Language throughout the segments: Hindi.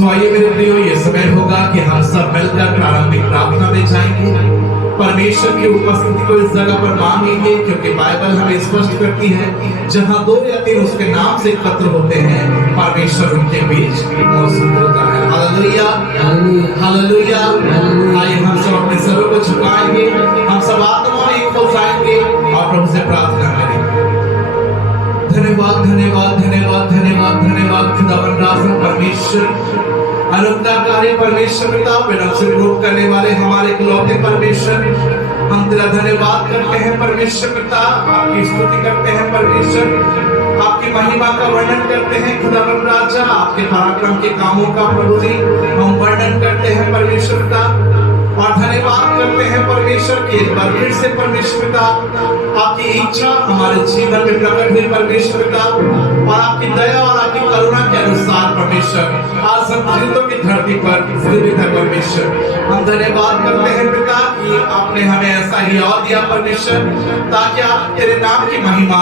सो आइए मेरे प्रियो, ये समय होगा कि हम सब मिलकर प्रारंभिक प्रार्थना में जाएंगे। परमेश्वर की उपस्थिति को इस जगह पर मांगेंगे, क्योंकि बाइबल हमें स्पष्ट करती है जहां 2 या 3 उसके नाम से एकत्र होते हैं, परमेश्वर उनके बीच मौजूद होता है। Hallelujah, hallelujah. आइए हम सब अपने सरों को झुकाएंगे, हम सब आत्मा में एक हो जाएंगे और प्रभु से प्रार्थना करेंगे। धन्यवाद, धन्यवाद, धन्यवाद, धन्यवाद, धन्यवाद खुदावन राजा परमेश्वर, अनुग्रहकारी परमेश्वर पिता, विनम्र से विरोध करने वाले हमारे इकलौते परमेश्वर, हम तेरा धन्यवाद करते हैं परमेश्वर पिता, आपकी स्तुति करते हैं परमेश्वर, आपकी महिमा का वर्णन करते हैं खुदावन राजा, आपके पराक्रम के कामों का प्रभु जी हम वर्णन करते हैं परमेश्वर पिता, और धन्यवाद करते हैं परमेश्वर की एक बार फिर से परमेश्वर पिता, आपकी इच्छा हमारे जीवन में प्रकट हुई परमेश्वर पिता, और आपकी दया और आपकी करुणा के अनुसार परमेश्वर आज हम जीवितों की धरती पर जीवित है परमेश्वर। हम धन्यवाद करते हैं पिता कि आपने हमें ऐसा ही और दिया परमेश्वर, ताकि आप तेरे नाम की महिमा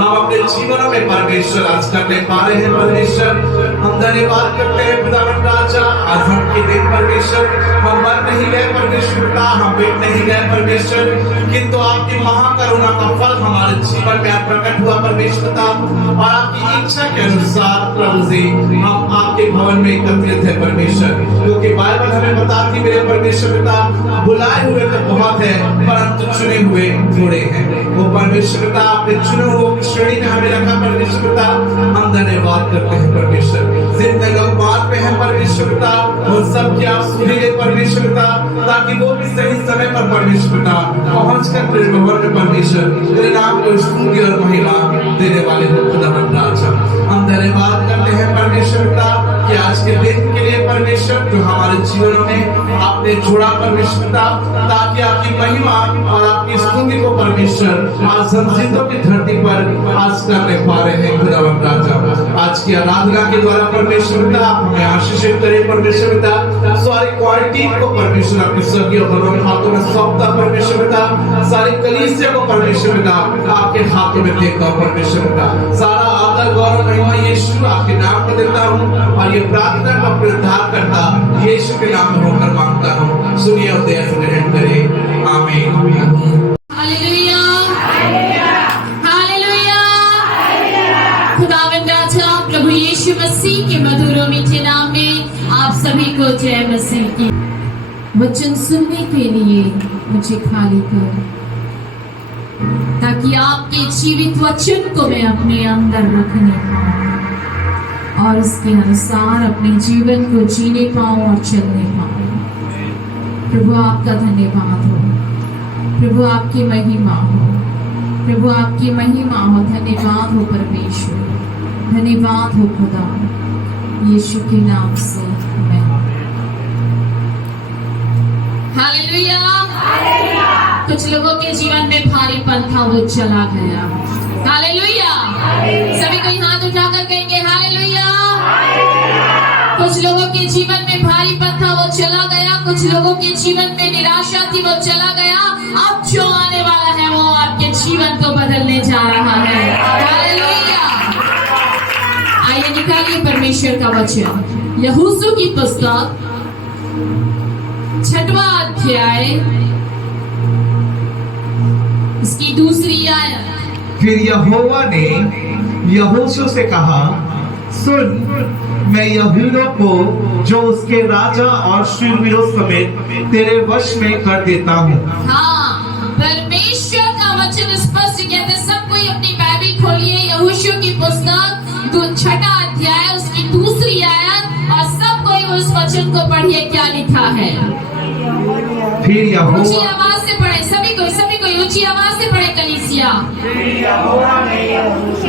हम अपने जीवनों में परमेश्वर आज करने पा रहे हैं परमेश्वर। हम धन्यवाद करते हैं खुदावन राजा, आज हम के दिन परमेश्वर हम मर नहीं गए परमेश्वर पिता, हम बैठ नहीं गए परमेश्वर, किंतु आपकी महाकरुणा का फल हमारे जीवन में प्रकट हुआ परमेश्वर पिता, और आपकी इच्छा के अनुसार प्रभु जी हम आपके भवन में एकत्रित है परमेश्वर, क्योंकि बाइबल हमें बताती मेरे परमेश्वर पिता, बुलाए हुए तो बहुत है परंतु चुने हुए थोड़े हैं। वो परमेश्वर पिता आपने चुने हुए की श्रेणी में हमें रखा परमेश्वर पिता, हम धन्यवाद करते हैं परमेश्वर। जिंदगी मार्ग पे है परमेश्वर पिता, वो सब की आप सुनिए परमेश्वर पिता, ताकि वो भी सही समय पर परमेश्वर पिता पहुंच कर तेरे भवन में परमेश्वर तेरे नाम को स्तुति और महिमा देने वाले हो खुदावन राजा। हम धन्यवाद करते हैं परमेश्वर पिता कि आज के दिन के लिए परमेश्वर जो हमारे जीवनों में आपने जोड़ा परमेश्वर पिता, ताकि आपकी महिमा और आपकी स्तुति को परमेश्वर आज हम जिंदों की धरती पर आज करने पा रहे हैं खुदावन राजा। आज की आराधना के द्वारा परमेश्वर पिता आप हमें आशीषित करें परमेश्वर पिता, सारी क्वालिटी को परमेश्वर आपके स्वर्गीय भगवान के हाथों में सौंपता परमेश्वर पिता, सारी कलीसिया को परमेश्वर पिता आपके हाथों में देता हूं परमेश्वर पिता, सारा आदर गौरव महिमा यीशु आपके नाम में देता हूं, और ये प्रार्थना का उद्धार करता यीशु के नाम में होकर मांगता हूं, सुनिए और दया से ग्रहण करें, आमीन। Hallelujah, hallelujah. खुदावंद राजा प्रभु यीशु मसीह के मधुर और मीठे नाम में आप सभी को जय मसीह की। वचन सुनने के लिए मुझे खाली कर, ताकि आपके जीवित वचन को मैं अपने अंदर रखने पाऊं और उसके अनुसार अपने जीवन को जीने पाऊं और चलने पाऊं। प्रभु आपका धन्यवाद हो, प्रभु आपकी महिमा हो, प्रभु आपकी महिमा हो। धन्यवाद हो परमेश्वर, धन्यवाद हो खुदा, यीशु के नाम से मैं। हालेलुया। कुछ लोगों के जीवन में भारीपन था, वो चला गया। हालेलुया। सभी कोई हाथ उठाकर कहेंगे हालेलुया। कुछ लोगों के जीवन में भारीपन था, वो चला गया। कुछ लोगों के जीवन में निराशा थी, वो चला गया। अब जो आने वाला है वो आपके जीवन को बदलने जा रहा है। हालेलुया। आइए निकालिए परमेश्वर का वचन, यहोशू की पुस्तक 6वां अध्याय, इसकी 2री आयत। फिर यहोवा ने यहोशू से कहा, सुन, मैं यहूदा को जो उसके राजा और शूरवीरों समेत तेरे वश में कर देता हूँ। हाँ, परमेश्वर का वचन स्पष्ट कहते। सब कोई अपनी बाइबल खोलिए, यहोशू की पुस्तक 6वां अध्याय, उसकी 2री आयत, और सब कोई उस वचन को पढ़िए क्या लिखा है। फिर यहोवा, ऊंची आवाज से पढ़े, सभी कोई ऊंची आवाज से पढ़े कलीसिया। यहोवा ने यहोशू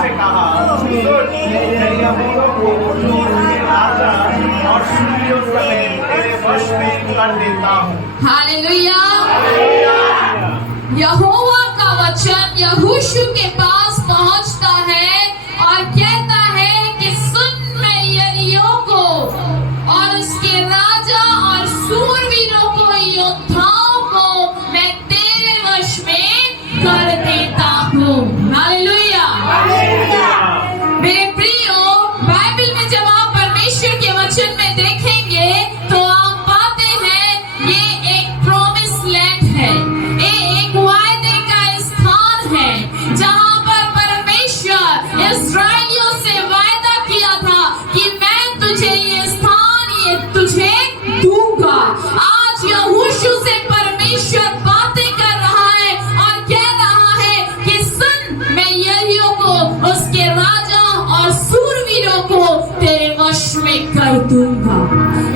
से कहा, सुन, मैं यहूदा को जो उसके राजा और शूरवीरों समेत तेरे वश में कर देता हूँ। हालेलुया। यहोवा का वचन यहोशू के पास पहुंचता है और कहता है कि सुन, मैं यरीहो को और उसके राजा और शूरवीरों को, योद्धाओं को मैं तेरे वश में कर देता हूँ। हालेलुया। मेरे प्रियो, बाइबल में जब आप परमेश्वर के वचन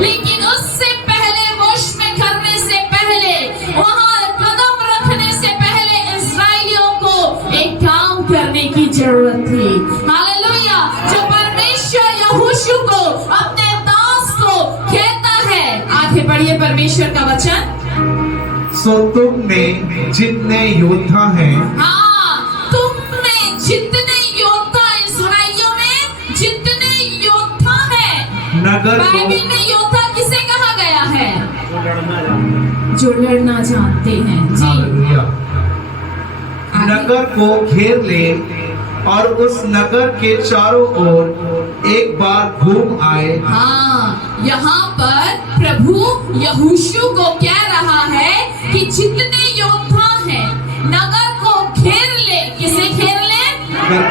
लेकिन उससे पहले वश में करने से पहले, वहां कदम रखने से पहले इस्राएलियों को एक काम करने की जरूरत थी। हालेलुया। जो परमेश्वर यहोशू को, अपने दास को कहता है, आगे बढ़िए परमेश्वर का वचन। सो तुम में जितने योद्धा हैं, हाँ, तुम में जितने योद्धा, इस्राएलियों में जितने योद्धा हैं। नगर को बाइबल में योद्धा किसे कहा गया है? जो लड़ना जानते हैं। जी, हालेलुया। नगर को घेर ले और उस नगर के चारों ओर एक बार घूम आए। हाँ, यहाँ पर प्रभु यहोशू को कह रहा है कि जितने योद्धा हैं, नगर को घेर ले। किसे घेर ले?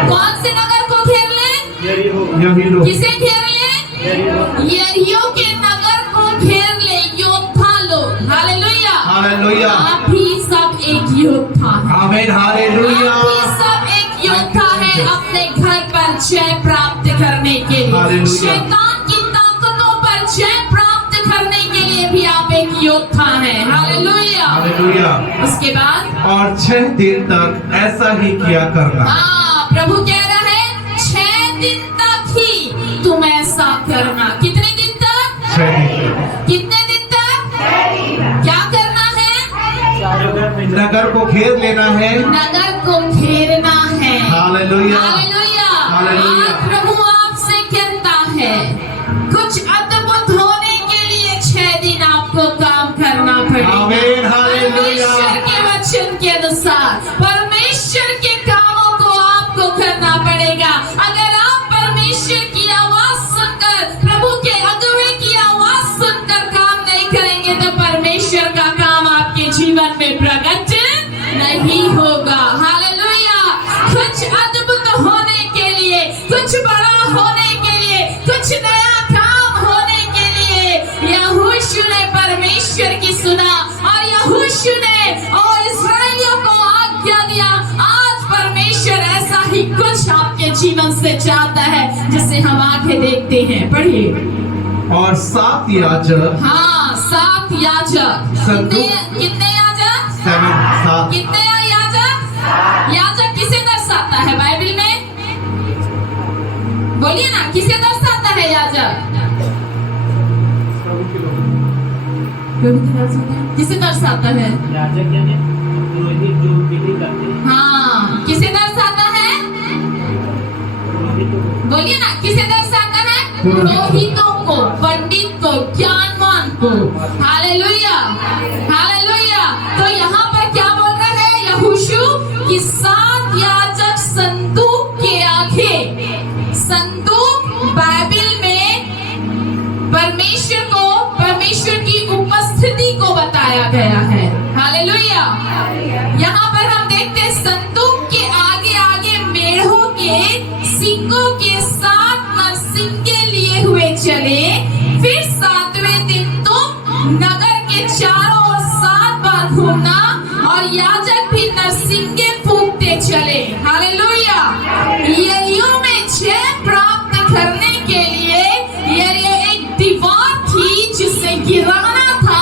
कौन से नगर को घेर ले? यरीहो। किसे घेर ले? यरीहो के नगर को घेर ले, योद्धा लोग। हालेलुया। हालेलुया। आप भी सब एक योद्धा हैं। आमीन। हालेलुया। आप भी सब एक योद्धा है अपने घर पर जय प्राप्त करने के लिए। हालेलुया। शैतान की ताकतों पर जय प्राप्त करने के लिए भी आप एक योद्धा हैं। हालेलुया। हालेलुया। उसके बाद और 6 दिन तक ऐसा ही किया करना। हाँ, प्रभु कह रहा है 6 दिन तक ही तुम ऐसा करना। कितने दिन तक? 6 दिन तक। कितने दिन तक? क्या करना है? नगर को घेर लेना है। नगर को घेरना है। हालेलुया। हालेलुया। हालेलुया। आज प्रभु आपसे कहता है, कुछ अद्भुत होने के लिए 6 दिन आपको काम करना पड़ेगा। आमीन। हालेलुया। परमेश्वर के वचन के अनुसार परमेश्वर के कामों को आपको करना पड़ेगा। अगर आप परमेश्वर की आवाज सुनकर, प्रभु के अगुवे की आवाज सुनकर काम नहीं करेंगे तो परमेश्वर का काम आपके जीवन में प्रकट नहीं होगा। हालेलुया। कुछ अद्भुत होने के लिए, कुछ बड़ा होने के लिए, कुछ नया काम होने के लिए यहोशू ने परमेश्वर की सुना और यहोशू ने और इस्राएलियों को आज्ञा दिया। आज परमेश्वर ऐसा ही कुछ आपके जीवन से चाहता है, जिसे हम आगे देखते हैं। पढ़िए। और 7 याजक, हाँ, 7 याजक। कितने याजक? 7। कितने याजक? याजक किसे दर्शाता है बाइबल में? बोलिए ना, किसे दर्शाता है याजक? किसे दर्शाता है? याजक यानी पुरोहित जो विधि करते हैं। हाँ, किसे दर्शाता है? बोलिए ना, किसे दर्शाता है? पुरोहितों को, पंडित को, ज्ञानवान को। हालेलुया। हालेलुया। तो यहाँ पर क्या बोल रहा है यहोशू कि 7 याजक संदूक के आगे, संदूक बाइबल में परमेश्वर को, परमेश्वर की उपस्थिति को बताया गया है। हालेलुया। यहाँ पर हम देखते हैं संदूक के आगे आगे मेढ़ों के सिंगों के 7 नरसिंगे लिए हुए चले। फिर 7वें दिन तुम नगर के चारों ओर 7 बार घूमना और याजक भी नरसिंगे फूंकते चले। हालेलुया। यरीहो में जय प्राप्त करने के लिए ये एक दीवार थी जिसे गिराना था।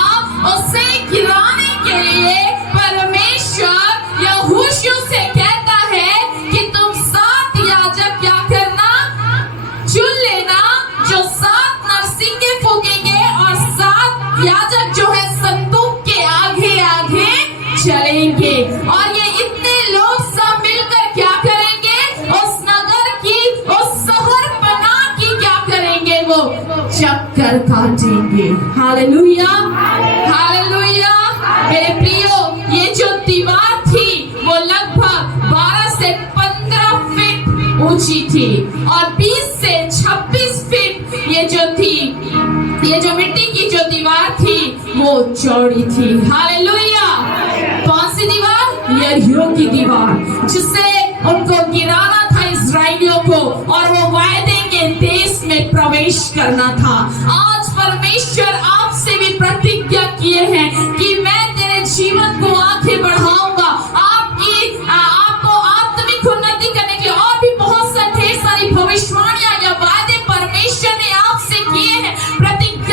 उसे गिराने के लिए परमेश्वर यहोशू से कहता है कि तुम 7 याजक क्या करना? चुन लेना, जो 7 नरसिंगे फूकेंगे और 7 याजक जो है संदूक के आगे आगे चलेंगे। और ये इतने लोग सब मिलकर क्या करेंगे? उस नगर की, उस शहर पना की क्या करेंगे? वो चक्कर काटेंगे। हालेलुया। हालेलुया। मेरे प्रियो, ये जो दीवार थी वो लगभग 12 से 15 फीट ऊंची थी और 20 से 26 फीट ये जो थी, ये जो मिट्टी की जो दीवार थी वो चौड़ी थी। हालेलुया। कौन सी दीवार? यरीहो की दीवार, जिससे उनको गिराना था इस्राएलियों को और वो वायदे के देश में प्रवेश करना था। आज परमेश्वर आपसे भी प्रतिज्ञा किए हैं कि मैं तेरे जीवन को आगे बढ़ाऊंगा। आपको आत्मिक उन्नति करने के लिए और भी बहुत ढेर सारी भविष्यवाणियां या वायदे परमेश्वर ने आपसे किए हैं। प्रतिज्ञा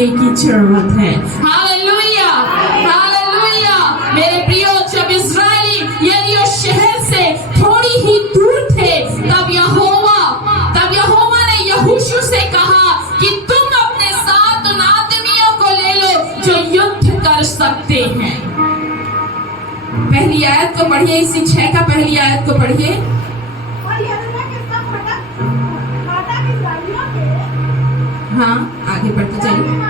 करने की जरूरत है। Hallelujah, hallelujah. मेरे प्रियो, जब इस्राएली यरीहो शहर से थोड़ी ही दूर थे, तब यहोवा ने यहोशू से कहा कि तुम अपने साथ उन आदमियों को ले लो जो युद्ध कर सकते हैं। पहली आयत को पढ़िए, इसी 6 का पहली आयत को पढ़िए। हाँ, आगे बढ़ते चलिए।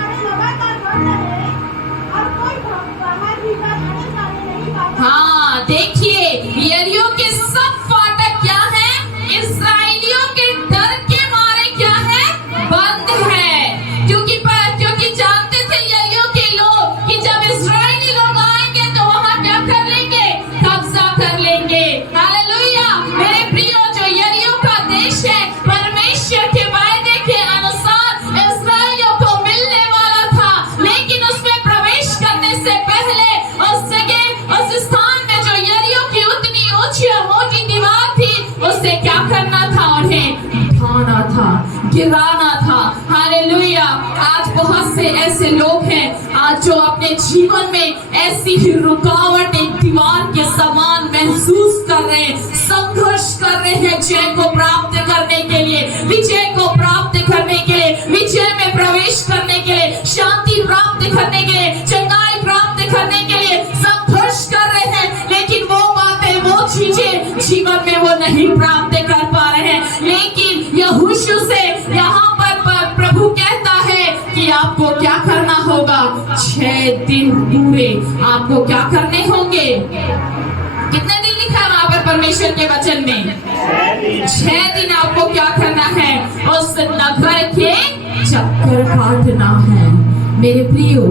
हाँ, देखिए यरीहो के सब फाटक क्या है? इस्राएलियों के डर के मारे क्या है? बंद है। क्योंकि जानते थे यरीहो के लोग कि जब इस्राएली लोग आएंगे तो वहाँ क्या कर लेंगे? कब्जा कर लेंगे। हालेलुया। मेरे प्रियो, जो यरीहो का देश है, परमेश्वर के वायदे के अनुसार इस्राएलियों को मिलने वाला था, लेकिन उसमें प्रवेश करने से पहले उस जगह, उस स्थान में जो यरीहो की उतनी ऊंची और मोटी दीवार थी, उससे क्या करना था? उन्हें ढाना था, गिराना था। हालेलुया। आज बहुत से ऐसे लोग हैं आज जो अपने जीवन में ऐसी ही रुकावट, एक दीवार के समान महसूस कर रहे हैं, संघर्ष कर रहे हैं जय को प्राप्त करने के लिए, विजय को प्राप्त करने के लिए, विजय में प्रवेश करने के लिए, शांति प्राप्त करने के लिए, चंगाई प्राप्त करने के लिए संघर्ष कर रहे हैं, लेकिन वो बातें, वो चीजें जीवन में वो नहीं प्राप्त कर पा रहे हैं। लेकिन यहोशू से यहाँ पर प्रभु कहता है कि आपको क्या करना होगा? 6 दिन पूरे आपको क्या करने होंगे? कितने दिन लिखा है वहां पर परमेश्वर के वचन में? 6 दिन आपको क्या करना है? उस नगर के चक्कर काटना है। मेरे प्रियो,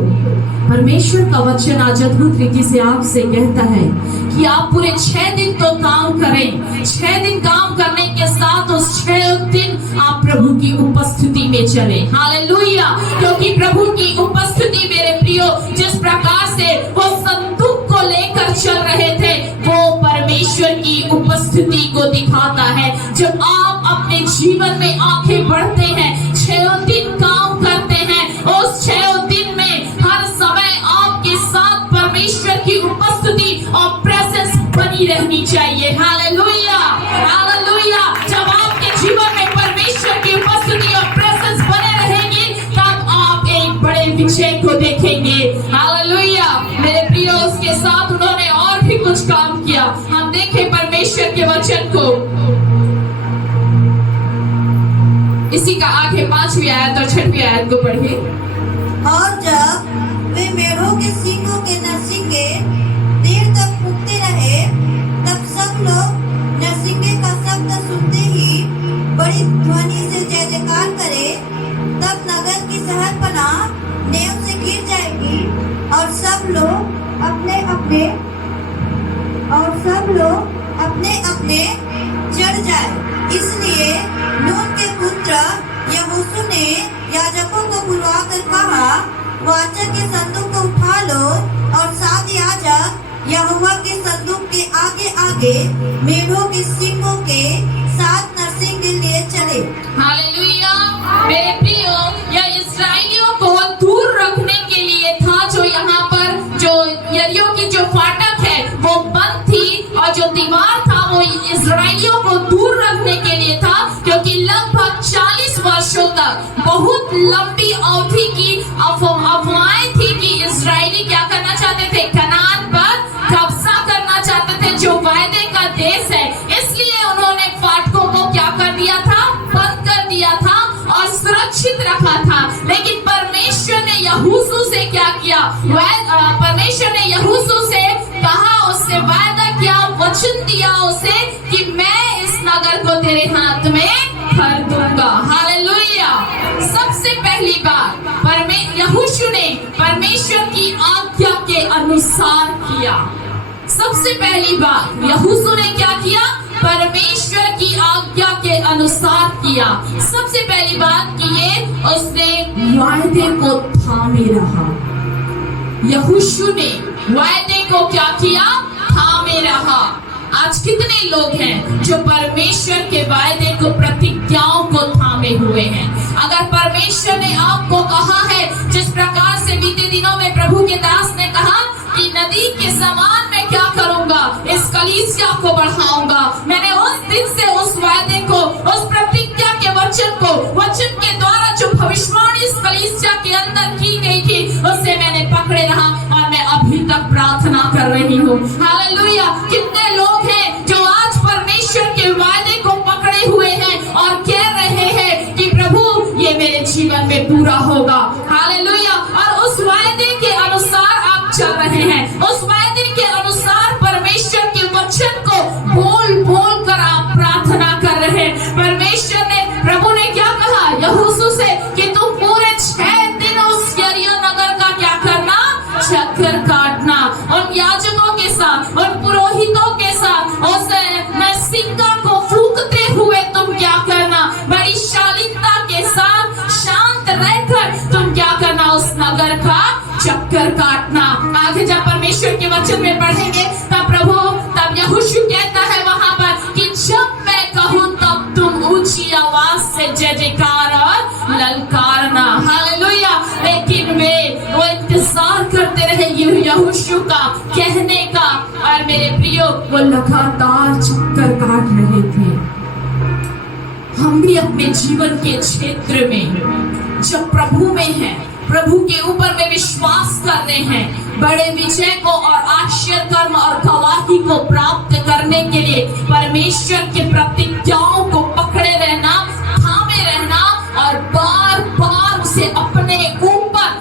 परमेश्वर का वचन आज अद्भुत रीति से आपसे कहता है कि आप पूरे 6 दिन तो काम करें। 6 दिन काम करने के साथ उस 6 दिन आप प्रभु की उपस्थिति में चले। हालेलुया। क्योंकि प्रभु की उपस्थिति, मेरे प्रियो, जिस प्रकार से वो संदूक को लेकर चल रहे थे, वो परमेश्वर की उपस्थिति को दिखाता है। जब आप अपने जीवन में आगे बढ़ते हैं, 6 दिन काम करते हैं, उस 6 दिन में हर समय आपके साथ परमेश्वर की उपस्थिति और प्रेजेंस बनी रहनी चाहिए। Hallelujah, hallelujah. जब आपके जीवन में परमेश्वर की उपस्थिति और प्रेजेंस बने रहेगी, तब आप एक बड़े विजय को देखेंगे। हालेलुया। मेरे प्रियो, उसके साथ उन्होंने और भी कुछ काम किया। हम देखें परमेश्वर के वचन को, इसी का आगे 5वीं आयत और 6वीं आयत को पढ़िए। और जब वे मेढ़ों के सींगों के नरसिंगे देर तक फूंकते रहे, तब सब लोग नरसिंगे का शब्द सुनते ही बड़ी ध्वनि से जय जयकार करे। तब नगर की शहरपना नेव से गिर जाएगी और सब लोग अपने अपने चढ़ जाए। इसलिए नून के पुत्र यहोशू ने याजकों को बुलवाकर कहा, वाचा के संदूक को उठा लो। और 7 याजक यहोवा के संदूक के आगे आगे मेढ़ों के सींगों के 7 नरसिंग लिए चले। हालेलुया। मेरे प्रियो, यह इस्राएलियों को दूर रखने के लिए था। जो यहाँ पर जो यरीहो की जो फाटक है वो बंद थी, और जो दीवार था वो इस्राएलियों को दूर रखने के लिए था, क्योंकि लगभग 40 वर्षों तक, बहुत लंबी अवधि की अफवाहें थी कि इस्राएली क्या करना चाहते थे? कनान पर कब्जा करना चाहते थे, जो वायदे का देश है। इसलिए उन्होंने फाटकों को क्या कर दिया था? बंद कर दिया था और सुरक्षित रखा था। लेकिन परमेश्वर ने यहोशू से क्या किया? परमेश्वर ने यहोशू से कहा, उससे वायदा किया, वचन दिया उसे कि मैं इस नगर को तेरे हाथ में भर दूंगा। हालेलुया। सबसे पहली बार यहोशू ने परमेश्वर की आज्ञा के अनुसार किया। सबसे पहली बार यहोशू ने क्या किया? परमेश्वर की आज्ञा के अनुसार किया। सबसे पहली बात कि ये उसने वायदे को थामे रहा। यहोशू ने वायदे को क्या किया? थामे रहा। आज कितने लोग हैं जो परमेश्वर के वायदे को, प्रतिज्ञाओं को थामे हुए हैं। अगर परमेश्वर ने आपको कहा है, जिस प्रकार से बीते दिनों में प्रभु के दास ने कहा कि नदी के समान मैं क्या करूंगा, इस कलीसिया को बढ़ाऊंगा, मैंने उस दिन से उस वायदे को, उस प्रतिज्ञा के वचन को, वचन के द्वारा जो भविष्यवाणी इस कलीसिया के अंदर की गई थी, उसे मैंने पकड़े रहा और मैं अभी तक प्रार्थना कर रही हूँ। हालेलुया। कितने लोग हैं जो आज परमेश्वर के वायदे को पकड़े हुए हैं और कह रहे हैं कि प्रभु ये मेरे जीवन में पूरा होगा। हालेलुया। और उस वायदे के अनुसार आप चल रहे हैं, उस वायदे के अनुसार परमेश्वर के वचन को बोल बोल कर आप प्रार्थना कर रहे हैं। परमेश्वर ने, प्रभु ने क्या कहा यहोशू से कि तुम पूरे 6 दिन उस यरीहो नगर का क्या करना, चक्कर काटना। उन याजकों के साथ, उन पुरोहितों के साथ उस नरसिंगा को फूंकते हुए तुम क्या करना, बड़ी शालीनता के साथ शांत रहकर तुम क्या करना, उस नगर का चक्कर काटना। आगे जब परमेश्वर के वचन में पढ़ेंगे तब यहोशू कहता है वहां पर कि जब मैं कहूं तब तुम ऊंची आवाज से जय जयकार और ललकारना। हालेलुया। लेकिन वो इंतजार करते रहे यहोशू का कहने का, और मेरे प्रियो वो लगातार चक्कर काट रहे थे। हम भी अपने जीवन के क्षेत्र में जब प्रभु में हैं, प्रभु के ऊपर में विश्वास कर रहे हैं, बड़े विजय को और आश्चर्य कर्म और गवाही को प्राप्त करने के लिए परमेश्वर के प्रतिज्ञाओं को पकड़े रहना, थामे रहना और बार बार उसे अपने ऊपर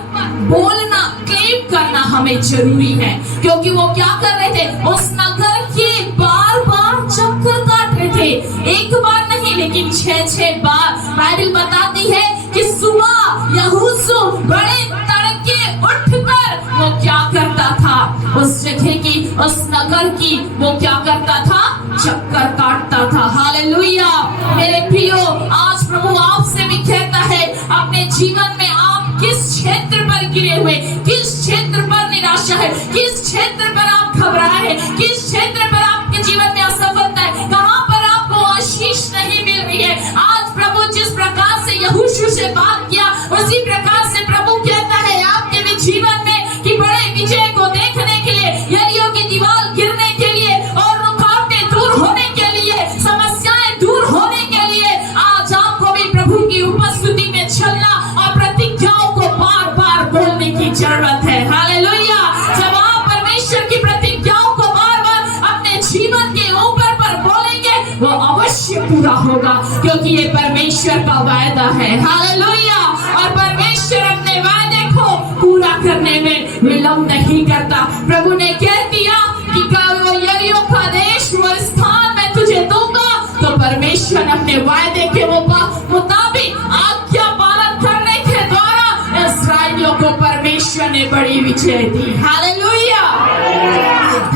बोलना, क्लेम करना हमें जरूरी है। क्योंकि वो क्या कर रहे थे, उस नगर के बार बार चक्कर काट रहे थे, एक बार नहीं लेकिन 6 बार। बाइबल बताती है कि सुबह यहोशू बड़े तड़के उठकर वो क्या करता था, उस जगह की, उस नगर की वो क्या करता था, चक्कर काटता था। हालेलुया। मेरे प्रियो, आज प्रभु आपसे भी कहता है, अपने जीवन में आप किस क्षेत्र पर गिरे हुए, किस क्षेत्र पर निराशा है, किस क्षेत्र पर आप घबराए हैं, किस क्षेत्र पर आपके जीवन में असफलता है, कहां पर आपको आशीष नहीं मिल रही है। आज प्रभु जिस प्रकार से यहोशू से बात किया, उसी प्रकार से प्रभु कहता है आपके भी जीवन में कि बड़े विजय को देखने के लिए, यरीहो की दीवार गिरने के लिए और रुकावटें दूर होने के लिए, समस्याएं दूर होने के लिए आज आपको भी प्रभु की उपस्थिति में चलना और प्रतिज्ञाओं को बार बार बोलने की जरूरत है। हालेलुया। जब आप परमेश्वर की प्रतिज्ञाओं को बार बार अपने जीवन के ऊपर पर बोलेंगे, वो अवश्य पूरा होगा, क्योंकि ये परमेश्वर का वायदा है। हालेलुया। और परमेश्वर अपने वायदे को पूरा करने में विलंब नहीं करता। प्रभु ने कह दिया कि वो यरीहो का देश, वो स्थान मैं तुझे दूंगा, तो परमेश्वर अपने वायदे के मुताबिक आज्ञा पालन करने के द्वारा इस्राएलियों को परमेश्वर ने बड़ी विजय दी। हालेलुया।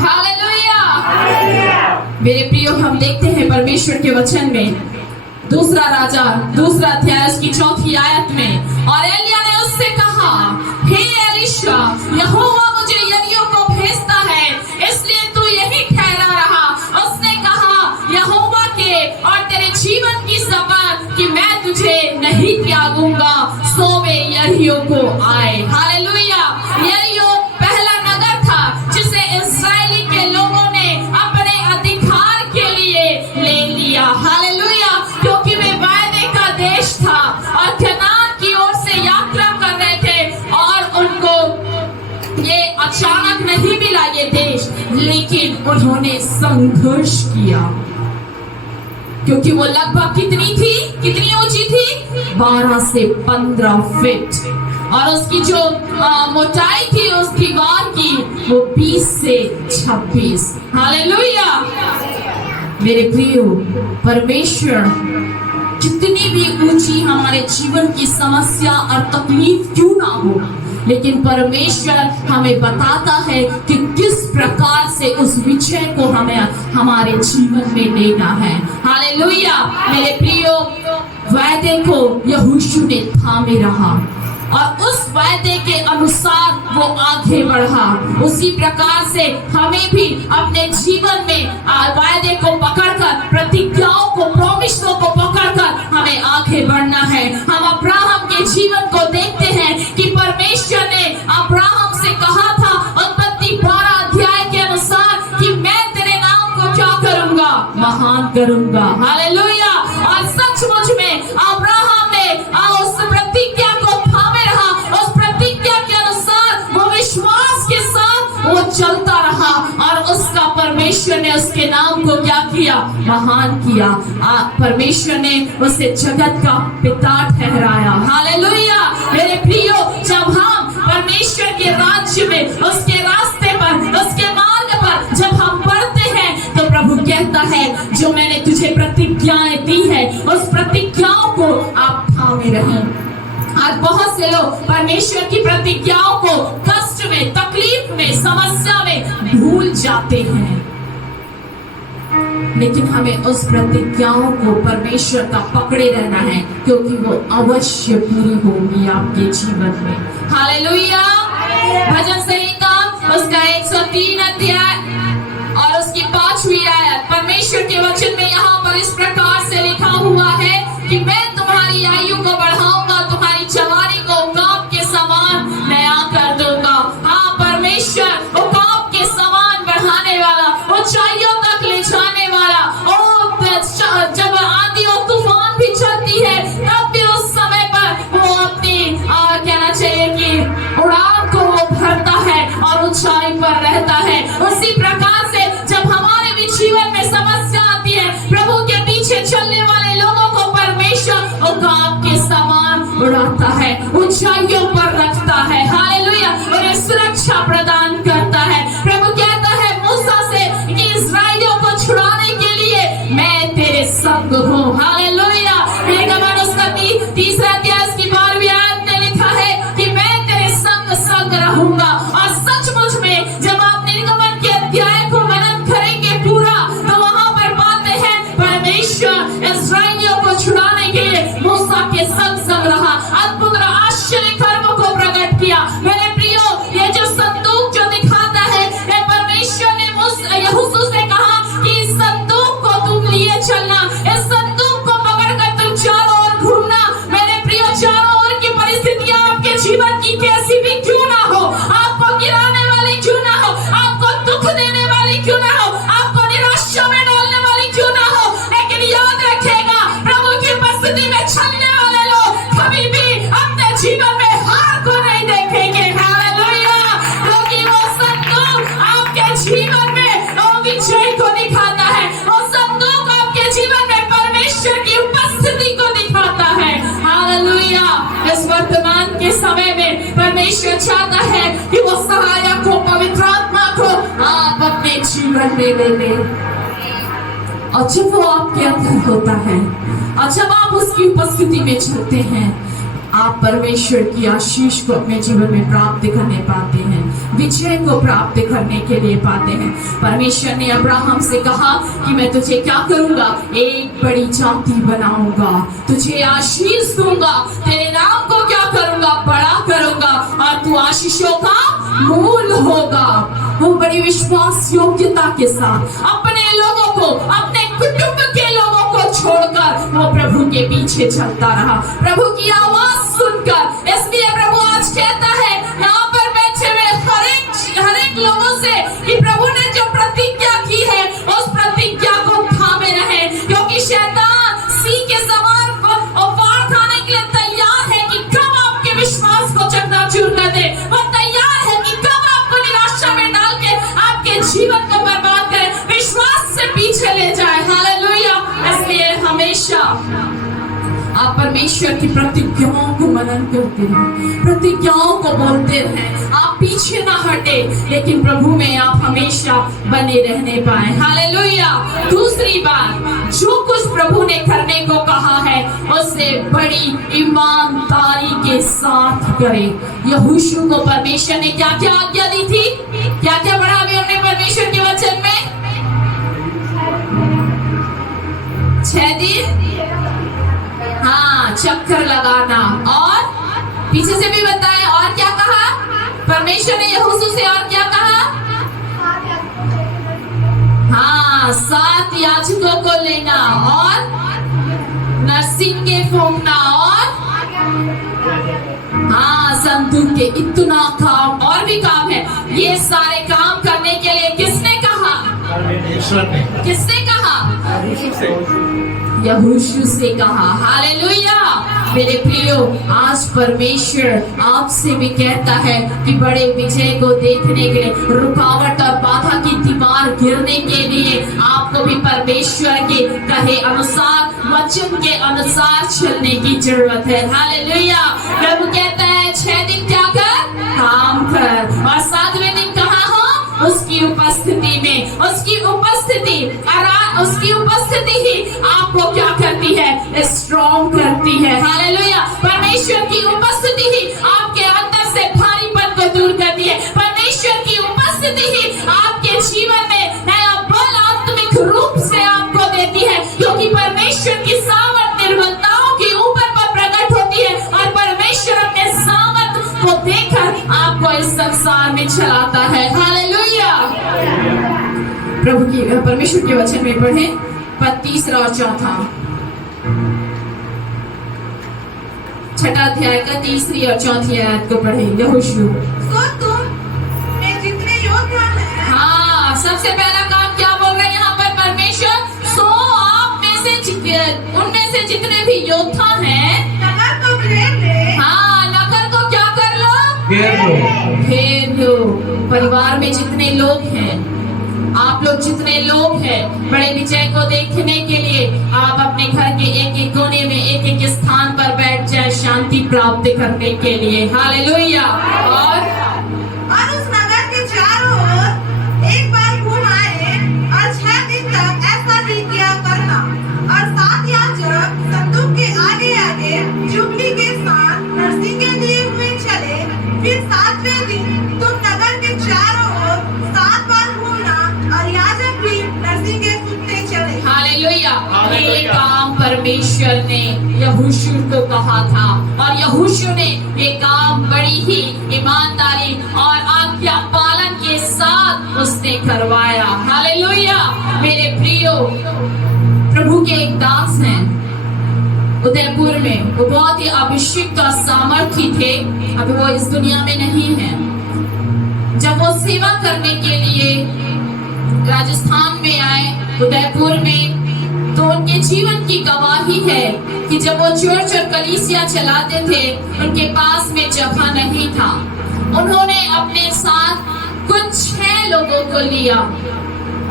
हालेलुया। मेरे प्रियो, हम देखते हैं परमेश्वर के वचन में दूसरा राजा, दूसरा अध्याय, उसकी 4थी आयत में, और एलिय्याह ने उससे कहा, हे एलीशा, यहोवा मुझे यरीहो को भेजता है, इसलिए तू यहीं ठहरा रहा। उसने कहा, यहोवा के और तेरे जीवन की शपथ कि मैं तुझे नहीं त्यागूंगा, सो वे यरीहो को आए। हालेलुया। यरीहो पहला नगर था जिसे इस्राएली के लोगों ने अपने अधिकार के लिए ले लिया। हालेलुया। क्योंकि वे वायदे का देश था और कनान की ओर से यात्रा कर रहे थे और उनको ये अचानक नहीं मिला ये देश, लेकिन उन्होंने संघर्ष किया। क्योंकि वो लगभग कितनी ऊंची थी, 12 से 15 फीट, और उसकी जो मोटाई थी उस दीवार की, वो 20 से 26। हालेलुया। मेरे प्रियो, परमेश्वर जितनी भी ऊंची हमारे जीवन की समस्या और तकलीफ क्यों ना हो, लेकिन परमेश्वर हमें बताता है कि किस प्रकार से उस विजय को हमें हमारे जीवन में लेना है। हालेलुया। मेरे प्रियो, वायदे को यहोशू ने थामे रहा और उस वायदे के अनुसार वो आगे बढ़ा। उसी प्रकार से हमें भी अपने जीवन में वायदे को पकड़कर, प्रतिज्ञाओं को, प्रॉमिसों को पकड़कर हमें आगे बढ़ना है। हम अब्राहम के जीवन को देखते हैं कि परमेश्वर ने अब्राहम से कहा था उत्पत्ति 12 अध्याय के अनुसार कि मैं तेरे नाम को क्या करूंगा, महान करूंगा। हालेलुया। और सचमुच में अब्राहम ने उस प्रतिज्ञा को थामे रहा, उस प्रतिज्ञा के अनुसार वो विश्वास के साथ वो चलता रहा और उसका परमेश्वर ने उसके नाम को क्या किया, महान किया। परमेश्वर ने उसे जगत का पिता ठहराया। हालेलुया। मेरे प्रियो, जब हम परमेश्वर के राज्य में, उसके रास्ते पर, उसके मार्ग पर जब हम बढ़ते हैं तो प्रभु कहता है जो मैंने तुझे प्रतिज्ञाएं दी है उस प्रतिज्ञाओं को आप थामे रहें। आज बहुत से लोग परमेश्वर की प्रतिज्ञाओं को कष्ट में, तकलीफ में, समस्या में भूल जाते हैं, लेकिन हमें उस प्रतिज्ञाओं को परमेश्वर का पकड़े रहना है, क्योंकि वो अवश्य पूरी होगी आपके जीवन में। हालेलुया। भजन संहिता उसका 103 अध्याय और उसकी 5वीं आयत, परमेश्वर के वचन में यहाँ पर इस प्रकार से लिखा हुआ है कि मैं तुम्हारी आयु को बढ़ाऊंगा, तुम्हारी जवानी को उकाब के समान नया कर दूंगा। हाँ, परमेश्वर उकाब के समान बढ़ाने वाला, ऊंचाइयों तक ले जाने वाला। जब आंधी और तूफान भी चलती है तब भी उस समय पर वो अपनी कहना चाहिए कि उड़ान को वो भरता है और ऊंचाई पर रहता है। उसी प्रकार से जब हमारे भी जीवन में समस्या आती है, प्रभु के पीछे चलने वाले लोगों को परमेश्वर उकाब के समान उड़ाता है, ऊंचाइयों पर रखता है। हालेलुया। उन्हें सुरक्षा प्रदान करता है। प्रभु कहता है मूसा से कि इस्राएलियों को छुड़ाने के लिए मैं तेरे संग हूँ। हालेलुया। निर्गमन उसका 3रा अध्याय की 12वीं आयत में लिखा है कि मैं तेरे संग रहूंगा। और सचमुच में जब आप निर्गमन के अध्याय को मनन करेंगे पूरा, तो वहां पर पाते हैं परमेश्वर इस्राएलियों को छुड़ाने के लिए मूसा के संग रहा, अद्भुत और आश्चर्य कर्मों को प्रकट किया। मेरे प्रियो, ये जो संदूक जो दिखाता है, परमेश्वर ने यहोशू से कहा कि इस संदूक को तुम लिए चलना, इस संदूक को पकड़कर तुम चारों ओर घूमना। मेरे प्रियो, चारों ओर की परिस्थितियां आपके जीवन की कैसी भी क्यों ना हो, आपको गिराने वाली क्यों ना हो, आपको दुख देने वाली क्यों ना हो, आपको निराशा में डालने वाली क्यों ना हो, लेकिन याद रखेगा प्रभु की उपस्थिति में चलने वाले लोग कभी भी अपने जीवन में हार को नहीं देखेंगे। हालेलुया। क्योंकि वो संदूक आपके जीवन में विजय को दिखाता है, वो संदूक आपके जीवन में परमेश्वर की उपस्थिति को दिखाता है। हालेलुया। इस वर्तमान के समय में परमेश्वर चाहता है कि वो सहायक को, पवित्र आत्मा को आप अपने जीवन में ले लें। और जब वो आपके अंदर होता है और जब आप उसकी उपस्थिति में चलते हैं, आप परमेश्वर की आशीष को अपने जीवन में प्राप्त करने पाते हैं, विजय को प्राप्त करने के लिए पाते हैं। परमेश्वर ने अब्राहम से कहा कि मैं तुझे क्या करूंगा, एक बड़ी जाति बनाऊंगा, तुझे आशीष दूंगा, तेरे नाम को क्या करूंगा, बड़ा करूंगा और तू आशीषों का मूल होगा। वो बड़ी विश्वास योग्यता के साथ अपने लोगों को, अपने कुटुंब के लोगों को छोड़कर वो प्रभु के पीछे चलता रहा, प्रभु की आवाज सुनकर। इसलिए प्रभु आज कहता है यहाँ पर बैठे हुए हर एक लोगों से कि प्रभु ने जो प्रतिज्ञा की है उस प्रतिज्ञा को थामे रहे, क्योंकि शैतान सिंह के समान वार खाने के लिए तैयार है कि कब आपके विश्वास को चकनाचूर कर दे। वो तैयार है कि कब आपको निराशा में डाल के आपके जीवन को बर्बाद करे, विश्वास से पीछे ले जाए। हालेलुया। इसलिए हमेशा आप परमेश्वर की प्रतिज्ञाओं को मनन करते रहे, प्रतिज्ञाओं को बोलते रहे, आप पीछे ना हटे, लेकिन प्रभु में आप हमेशा बने रहने पाए। हालेलुया। दूसरी बात, जो कुछ प्रभु ने करने को कहा है उससे बड़ी ईमानदारी के साथ करें। यहोशू को परमेश्वर ने क्या क्या आज्ञा दी थी, क्या क्या पढ़ा अभी हमने परमेश्वर के वचन में? 6 दिन हाँ चक्कर लगाना और पीछे से भी बताएं और क्या कहा परमेश्वर ने यहोशू से, और क्या कहा? हाँ, 7 याजकों को लेना और नरसिंगे फूंकना और हाँ संदूक के, इतना काम और भी काम है। ये सारे काम करने के लिए किसने कहा? परमेश्वर ने। किसने कहा? यहोशू से। यहोशू से कहा। हालेलुया। मेरे प्रियो, आज परमेश्वर आपसे भी कहता है कि बड़े विजय को देखने के लिए, रुकावट और बाधा की दीवार गिरने के लिए आपको भी परमेश्वर के कहे अनुसार, वचन के अनुसार चलने की जरूरत है। हालेलुया। प्रभु कहता है 6 दिन क्या कर? काम कर, और 7वें दिन कहाँ हो? उसकी उपस्थिति में। उसकी उपस्थिति ही आपको क्या करती है? स्ट्रॉन्ग करती है। हालेलुया। परमेश्वर की उपस्थिति ही आपके अंदर से भारीपन को दूर करती है। परमेश्वर की उपस्थिति ही आपके जीवन में नया बल आत्मिक रूप से आपको देती है, क्योंकि परमेश्वर की सामर्थ निर्बलताओं के ऊपर पर प्रकट होती है, और परमेश्वर अपने सामर्थ को देकर आपको इस संसार में चलाता है। हालेलुया। प्रभु की परमेश्वर के वचन में पढ़े 35 और 4, 6 अध्याय का 3 और 4 आयत को पढ़े। यहोशू। सो तुम में जितने योद्धा हैं, हाँ, सबसे पहला काम क्या बोल रहे हैं यहाँ पर परमेश्वर? सो आप में से उनमें से जितने भी योद्धा हैं, नगर को घेर ले। हाँ, नगर को क्या कर लो? घेर लो। घेर लो। परिवार में जितने लोग हैं, आप लोग जितने लोग हैं, बड़े विजय को देखने के लिए आप अपने घर के एक एक कोने में, एक एक स्थान पर बैठ जाए, शांति प्राप्त करने के लिए। हालेलुया। और उस नगर के चारों ओर एक बार घूम आए, और 6 दिन तक ऐसा ही किया करना। और 7 याजक संदूक के आगे आगे जुबली के साथ नरसिंगे लिए हुए चले। फिर 7वें दिन तुम नगर के चारों ओर 7 बार घूमना, और याजक भी नरसिंगे फूंकते चले। हालेलुया। ये काम परमेश्वर ने यहोशू को कहा था, और यहोशू ने ये काम बड़ी ही ईमानदारी और आज्ञा पालन के साथ उसने करवाया। हालेलुया। मेरे प्रियो, प्रभु के एक दास हैं उदयपुर में, वो बहुत ही अभिषिक्त और सामर्थी थे। अभी वो इस दुनिया में नहीं है। जब वो सेवा करने के लिए राजस्थान में आए, उदयपुर में, तो उनके जीवन की गवाही है कि जब वो चर्च और कलीसिया चलाते थे, उनके पास में जगह नहीं था। उन्होंने अपने साथ कुछ 6 लोगों को लिया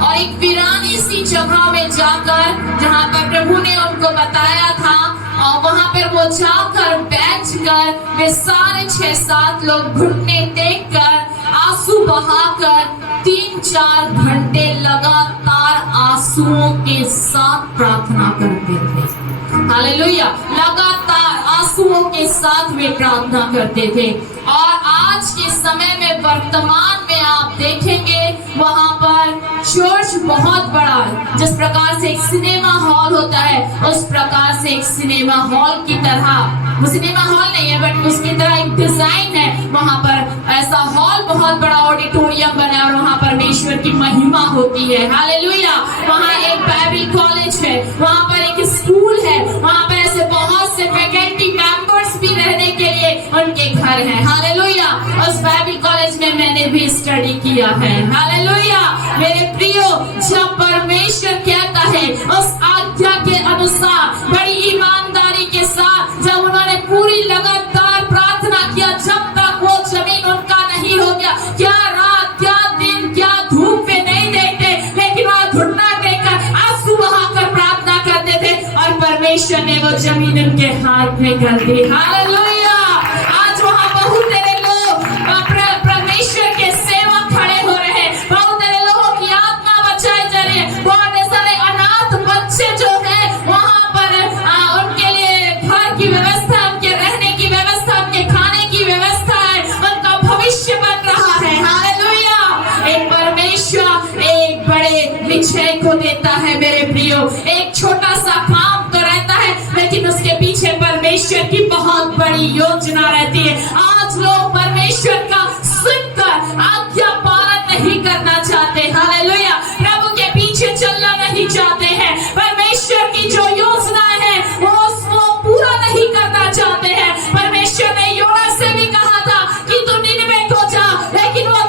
और एक वीरानी सी जगह में जाकर, जहाँ पर प्रभु ने उनको बताया था, और वहाँ पर वो जाकर बैठकर वे सारे 6-7 लोग घुटने टेक कर, आंसू बहाकर 3-4 घंटे लगातार आंसुओं के साथ प्रार्थना करते थे। हालेलुया। लगातार आंसुओं के साथ वे प्रार्थना करते थे। और आज के समय में, वर्तमान में आप देखेंगे वहां पर चर्च बहुत बड़ा है। जिस प्रकार से एक सिनेमा हॉल होता है, उस प्रकार से एक सिनेमा हॉल की तरह, वो सिनेमा हॉल नहीं है बट उसकी तरह एक डिजाइन है। वहां पर ऐसा हॉल, बहुत बड़ा ऑडिटोरियम बना है, और वहां परमेश्वर की महिमा होती है। हालेलुया। वहां एक बाइबल कॉलेज है, वहां पर एक स्कूल है, वहां पर ऐसे बहुत से फैकल्टी मेंबर्स भी रहने के लिए उनके घर हैं। हालेलुया। उस बाइबल कॉलेज में मैंने भी स्टडी किया है। हालेलुया। मेरे प्रियो, जब परमेश्वर कहता है उस आज्ञा के अनुसार, बड़ी ईमानदारी के साथ, जब उन्होंने पूरी लगातार प्रार्थना किया, जब तक वो जमीन उनका नहीं हो गया, क्या रात, क्या दिन, क्या धूप में नहीं देखते, लेकिन वह घुटना टेककर आंसू बहाकर प्रार्थना करते थे, और परमेश्वर ने वो जमीन उनके हाथ में कर दी। हालेलुया। आज वहाँ बहुत तेरे लोग परमेश्वर के सेवा खड़े हो रहे हैं, बहुत तेरे लोगों की आत्मा बचाई जा रही है। बहुत सारे अनाथ बच्चे जो हैं, वहाँ पर उनके लिए घर की व्यवस्था, उनके रहने की व्यवस्था, उनके खाने की व्यवस्था है, उनका भविष्य बन रहा है। हालेलुया। एक परमेश्वर एक बड़े विजय को देता है। मेरे प्रियो, एक छोटा सा काम तो रहता है, लेकिन उसके पीछे परमेश्वर की बहुत बड़ी योजना रहती है। आज लोग परमेश्वर का सुनकर आज्ञा पालन नहीं करना चाहते। हालेलुया, प्रभु के पीछे चलना नहीं चाहते हैं। परमेश्वर की जो योजना है वो उसको पूरा नहीं करना चाहते हैं। परमेश्वर ने योना से भी कहा था कि तू निनवे को जा, लेकिन वो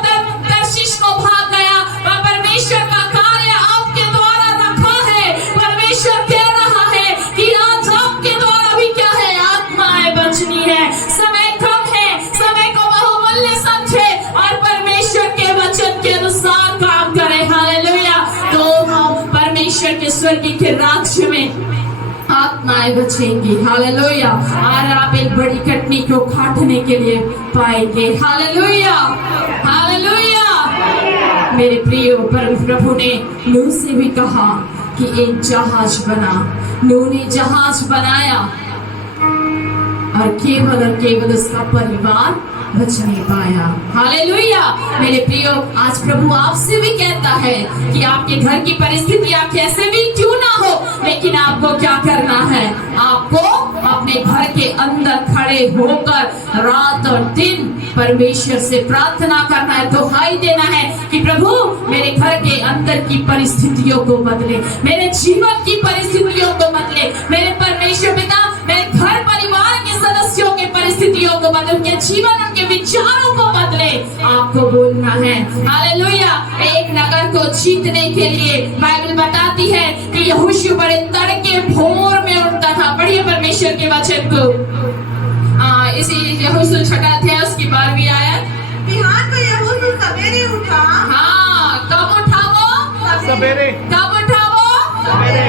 तर्शीश को भाग गया। और परमेश्वर का कार्य आपके द्वारा रखा है। परमेश्वर कह रहा है कि आज आपके द्वारा भी क्या है, आत्माएं बचनी है। समय कम है, समय को बहुमूल्य समझे और परमेश्वर के वचन के अनुसार काम करें। हालेलुया, तो हम परमेश्वर के स्वर्ग के राज्य में आत्माएं बचेंगी। हालेलुया, और आप एक बड़ी कटनी को काटने के लिए पाएंगे। Hallelujah, hallelujah. मेरे प्रियो, प्रभु ने नूह से भी कहा कि एक जहाज बना। नूह ने जहाज बनाया और केवल उसका परिवार बच नहीं पाया। हालेलुया, मेरे प्रियो, आज प्रभु आपसे भी कहता है कि आपके घर की परिस्थितियां कैसे भी क्यों ना हो, लेकिन आपको क्या करना है, आपको अपने घर के अंदर खड़े होकर रात और दिन परमेश्वर से प्रार्थना करना है, दुहाई देना है कि प्रभु मेरे घर के अंदर की परिस्थितियों को बदले, मेरे जीवन की परिस्थितियों को बदले। मेरे परमेश्वर पिता मेरे घर परिवार के सदस्यों के परिस्थितियों को बदले, उनके जीवन, उनके विचारों को बदले। आपको बोलना है। हालेलुया, एक नगर को जीतने के लिए बाइबल बताती है कि यहोशू बड़े तड़के भोर में उठता था। पढ़िए परमेश्वर के वचन को। इसी यहोशू छठा अध्याय उसकी 12वीं आयत। बिहान को यहोशू सवेरे उठा। हाँ, कब उठा वो? सवेरे। कब उठा वो?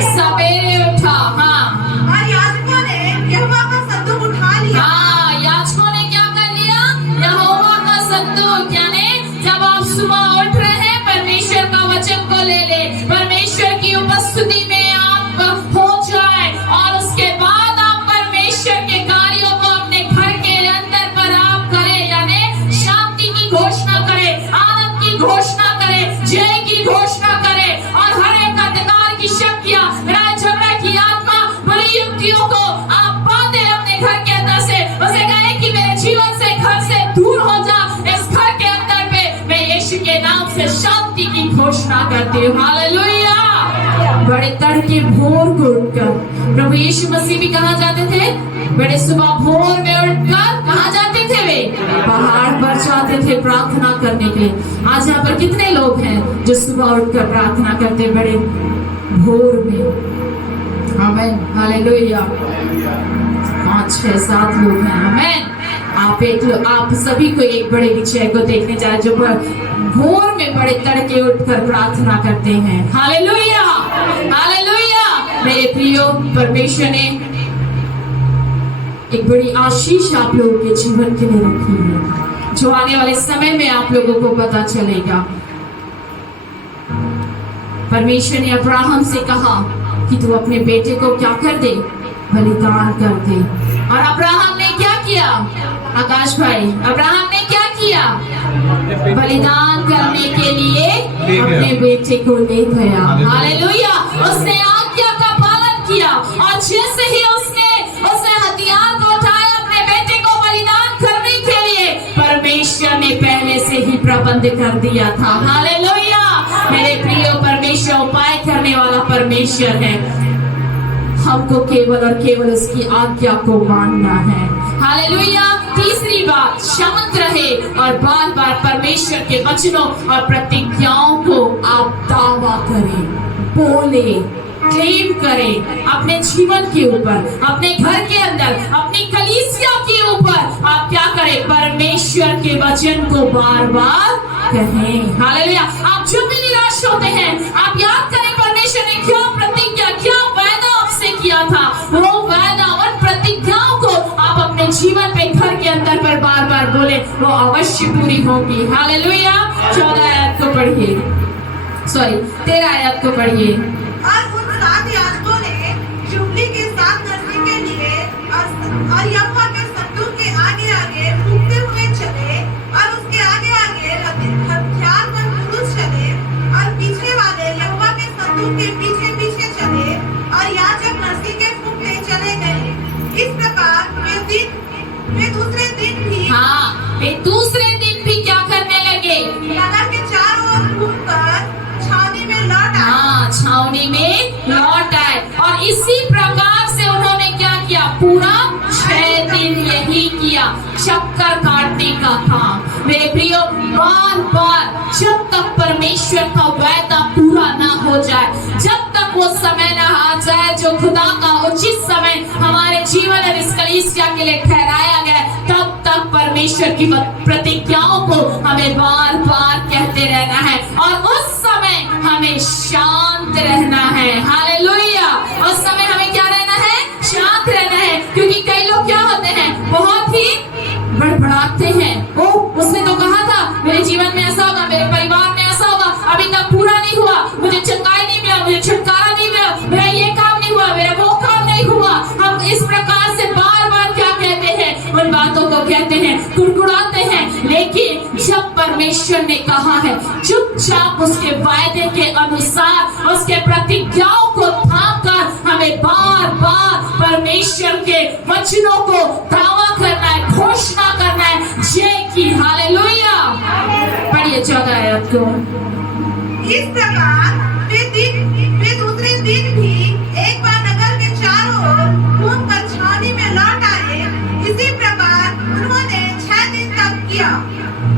सवेरे उठा। हाँ, और याजकों ने यहोवा का संदूक उठा लिया। हाँ, याजकों ने क्या कर लिया? यहोवा का संदूक, यानी जब आप सुबह उठ रहे हैं परमेश्वर का वचन को ले ले, परमेश्वर की उपस्थिति में आप हो जाए और उसके बाद आप परमेश्वर के कार्यों को अपने घर के अंदर पर आप करें, यानी शांति की घोषणा करें, आनंद की घोषणा करें, जय की घोषणा करें और हर एक अंधकार की शक्तियां, लड़ाई झगड़ा की आत्मा, बुरी युक्तियों को आप बांधे अपने घर के अंदर से। उसे कहे कि मेरे जीवन से, घर से दूर हो जा। इस घर के अंदर पे मैं यीशु के नाम से शांति की घोषणा करती हूँ। हालेलुया, बड़े तड़के भोर को उठकर प्रभु यीशु मसीह भी कहाँ जाते थे? बड़े सुबह भोर में उठकर कहाँ जाते थे? वे पहाड़ पर जाते थे प्रार्थना करने के लिए। आज यहाँ पर कितने लोग हैं जो सुबह उठकर प्रार्थना करते बड़े भोर में? आमीन, हालेलुया। 5, 6, 7 लोग हैं। आमीन। आप सभी को एक बड़े विषय को देखने जा रहे जो भोर में बड़े तड़के उठकर प्रार्थना करते हैं। Hallelujah, hallelujah. मेरे प्रियो, परमेश्वर ने एक बड़ी आशीष आप लोगों के जीवन के लिए रखी है, जो आने वाले समय में आप लोगों को पता चलेगा। परमेश्वर ने अब्राहम से कहा कि तू अपने बेटे को क्या कर दे? बलिदान कर दे। और अब्राहम ने क्या किया? आकाश भाई, अब्राहम ने क्या किया? बलिदान करने के लिए अपने बेटे को ले गया। हालेलुया, उसने आज्ञा का पालन किया और जैसे ही उसने हथियार को उठाया अपने बेटे को बलिदान करने के लिए, परमेश्वर ने पहले से ही प्रबंध कर दिया था। हालेलुया, मेरे प्रियो, परमेश्वर उपाय करने वाला परमेश्वर है। हमको केवल और केवल उसकी आज्ञा को मानना है। हालेलुया। तीसरी बात, शांत रहे और बार बार परमेश्वर के वचनों और प्रतिज्ञाओं को आप दावा करें, बोले, क्लेम करें अपने जीवन के ऊपर, अपने घर के अंदर, अपनी कलीसिया के ऊपर। आप क्या करें? परमेश्वर के वचन को बार बार कहें। हालेलुया। आप जब भी निराश होते हैं, आप याद करें परमेश्वर ने क्या प्रतिज्ञा, क्या वादा आपसे किया था। वो वादा और प्रतिज्ञाओं को आप अपने जीवन पे, घर के अंदर पर बार बार बोले, वो अवश्य पूरी होगी। हालेलुया। 14 आयत को पढ़िए, 13 आयत को पढ़िए। और उन 7 याजकों ने जुबली के 7 नरसिंह के लिए और यहोवा के संदूक के आगे आगे फूंकते हुए चले और उसके आगे आगे हथियारबंद पुरुष चले और पीछे वाले यहोवा के संदूक के पीछे पीछे चले और याजक नरसिंह के फूंकते चले गए। इस प्रकार वे दूसरे प्रियो बार बार जब तक परमेश्वर का वायदा पूरा ना हो जाए, जब तक वो समय ना आ जाए जो खुदा का उचित समय हमारे जीवन और इस कलीसिया के लिए ठहराया गया, तब तक परमेश्वर की प्रतिज्ञाओं को हमें बार बार कहते रहना है और उस समय हमें शांत रहना है। हालेलुया। उस समय हमें क्या रहना है? शांत रहना है। क्योंकि कई लोग क्या होते हैं, बहुत ही बड़बड़ाते हैं। ओ उसने तो कहा था मेरे जीवन में ऐसा होगा, मेरे परिवार में ऐसा होगा, अभी तक पूरा नहीं हुआ, मुझे चंगाई नहीं मिला, मुझे छुटकारा नहीं मिला, मेरा ये काम नहीं हुआ, मेरा वो काम नहीं हुआ। हम इस प्रकार से बार बार क्या कहते हैं, उन बातों को कहते हैं, कुड़कुड़ाते हैं। लेकिन जब परमेश्वर ने कहा है, चुपचाप उसके वायदे के अनुसार उसके प्रतिज्ञाओं को थामकर हमें बार बार परमेश्वर के वचनों को दावा करना है, घोषणा करना है जय की। हालेलुया। पढ़िए 14 आयत को। इस प्रकार वे दूसरे दिन भी एक बार नगर के चारों ओर घूमकर छावनी में लौट आए। इसी प्रकार उन्होंने 6 दिन तक किया।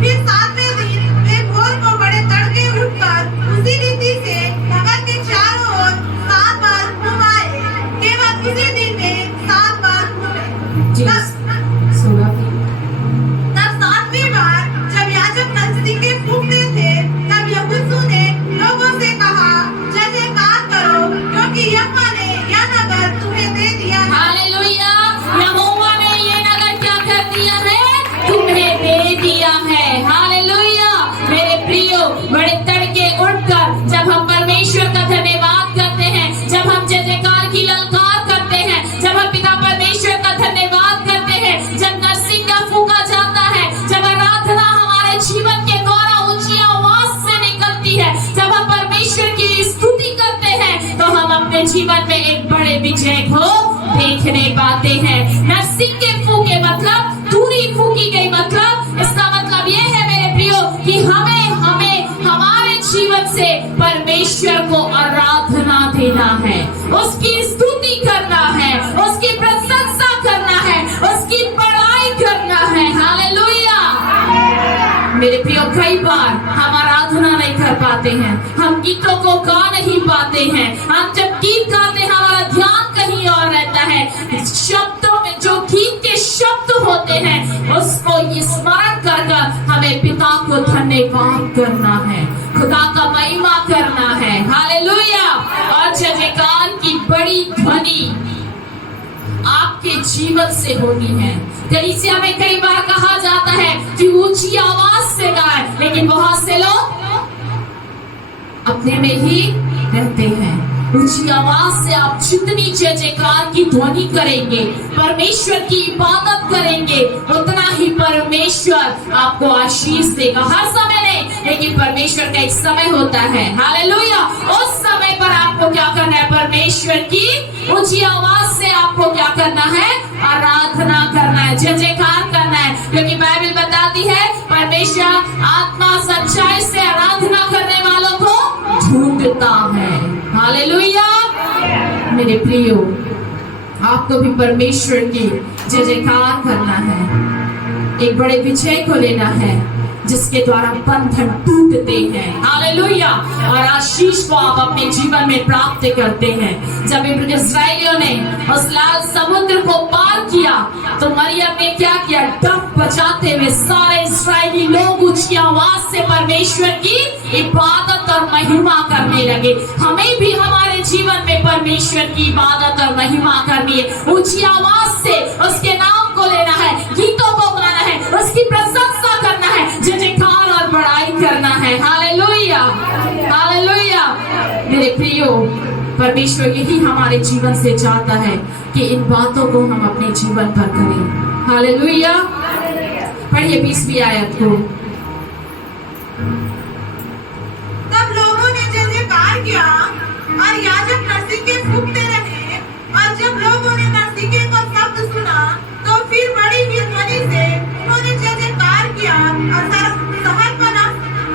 फिर 7वें दिन वे भोर को बड़े तड़के उठकर उसी रीति से नगर के चारों ओर 7 बार घूम आए। केवल उसी दिन में 7 बार घूमे। तब 7वीं बार जब याजक नरसिंगे फूंकते थे, तब यहोशू ने लोगों से कहा, जय जयकार करो, क्योंकि यहोवा ने यह नगर तुम्हें दे दिया है। हालेलुया। यहोवा ने ये नगर क्या कर दिया है? तुम्हें दे दिया है। हालेलुया। मेरे प्रियो, बड़े तड़के उठकर जब हम परमेश्वर का धन्यवाद करते हैं, जब हम जय जयकार की ललकार करते हैं, जब हम पिता परमेश्वर का धन्यवाद करते हैं, जब नरसिंगा फूंका जाता है, जब आराधना हमारे जीवन के द्वारा ऊंची आवाज से निकलती है, जब हम परमेश्वर की स्तुति करते हैं, तो हम अपने जीवन में एक बड़े विजय को देखने पाते हैं। नरसिंगे फूके मतलब दूरी फूकी गई, मतलब इसका मतलब ये है मेरे प्रियो कि हमें हमारे जीवन से परमेश्वर को आराधना देना है, उसकी स्तुति करना है, उसकी प्रशंसा करना है, उसकी बड़ाई करना है। हालेलुया। मेरे प्रियो, कई बार हम आराधना नहीं कर पाते हैं, हम गीतों को गा नहीं पाते हैं। हम जब गीत गाते हैं हमारा ध्यान कहीं और रहता है। शब्दों में जो गीत के शब्द होते हैं उसको स्मरण कर हमें पिता को धन्यवाद करना है, खुदा का महिमा करना है। हालेलुया। और जय जयकार की बड़ी ध्वनि आपके जीवन से होनी है। कलीसिया में कई बार कहा जाता है कि ऊंची आवाज से गाए, लेकिन बहुत से लोग अपने में ही रहते हैं। ऊंची आवाज से आप जितनी जय जयकार की ध्वनि करेंगे, परमेश्वर की इबादत करेंगे, उतना ही परमेश्वर आपको आशीष देगा। हर समय नहीं, लेकिन परमेश्वर का एक समय होता है। हालेलुया। उस समय पर आपको क्या करना है? परमेश्वर की ऊंची आवाज से आपको क्या करना है? आराधना करना है, जय जयकार करना है। क्योंकि बाइबल बताती है परमेश्वर आत्मा सच्चाई से आराधना करने वालों को ढूंढता है। हालेलुया। मेरे प्रियो, आपको भी परमेश्वर की जय जयकार करना है, एक बड़े विजय को लेना है जिसके द्वारा बंधन टूटते हैं। हालेलुया। और आशीष को आप अपने जीवन में प्राप्त करते हैं। जब इस्राएलियों ने उस लाल समुद्र को पार किया तो मरियम ने क्या किया? डफ बजाते हुए सारे इस्राएली लोग ऊंची आवाज से परमेश्वर की इबादत और महिमा करने लगे। हमें भी हमारे जीवन में परमेश्वर की इबादत और महिमा करनी है। ऊंची आवाज से उसके नाम को लेना है, गीतों को गाना है, उसकी प्रशंसा करना है, जय जयकार और बड़ाई करना है। हालेलुया। हालेलुया। मेरे प्रियो, परमेश्वर यही हमारे जीवन से चाहता है कि इन बातों को हम अपने जीवन पर करें। हालेलुया। पढ़िए 20वीं आयत को। तब लोगों ने जय जयकार किया और याजक नरसिंगे फूंकते रहे। और जब लोगों ने नरसिंगे का शब्द सुना तो फिर बड़ी ही ध्वनि से उन्होंने जय जयकार किया और सहरपना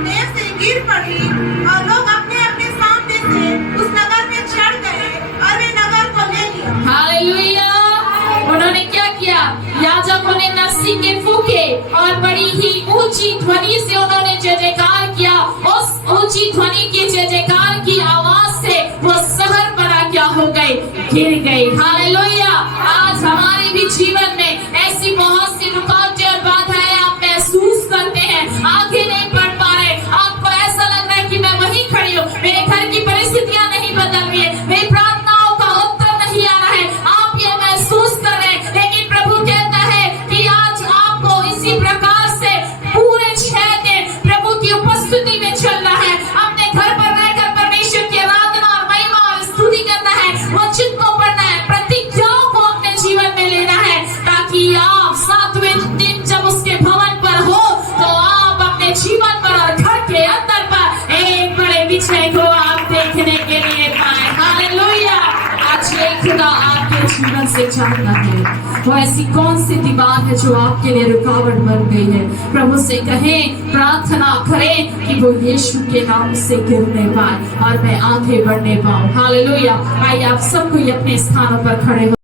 नेव से गिर पड़ी और लोग अपने अपने सामने से उस नगर में चढ़ गए और वे नगर को ले लिया। हालेलुया। उन्होंने क्या किया? याजकों ने नरसिंगे फूके और बड़ी ही ऊंची ध्वनि से उन्होंने जय जयकार किया। उस ऊंची ध्वनि की जय जयकार की आवाज से वो शहर बड़ा क्या हो गए, गिर गए। हालेलुया। आज हमारे भी जीवन में ऐसी बहुत सी रुकावटें और बाधाएं आप महसूस करते हैं, आगे नहीं बढ़ पा रहे, आपको ऐसा लग रहा है कि मैं वहीं खड़ी हूँ, मेरे घर की परिस्थितियां नहीं बदल रही है, मेरी प्रार्थनाओं का उत्तर नहीं आ रहा है, आप ये महसूस कर रहे हैं। लेकिन प्रभु कहता है कि आज आपको इसी प्रकार से पूरे 6 दिन प्रभु की उपस्थिति में चलना है, अपने घर पर रहकर परमेश्वर की आराधना और महिमा और स्तुति करना है, वचन को पढ़ना है, प्रतिज्ञाओं को अपने जीवन में लेना है, ताकि आप 7वें दिन जब उसके भवन पर हो तो आप अपने जीवन पर और घर के अंदर पर एक बड़े विजय को आप देखने के लिए पाए। हालेलुया। आज ये खुदा आपके जीवन से चाहता है, वो ऐसी कौन सी दीवार है जो आपके लिए रुकावट बन गई है, प्रभु से कहें, प्रार्थना करें कि वो यीशु के नाम से गिरने पाए और मैं आगे बढ़ने पाऊं। हालेलुया। आइए आप सब कोई अपने स्थानों पर खड़े हो।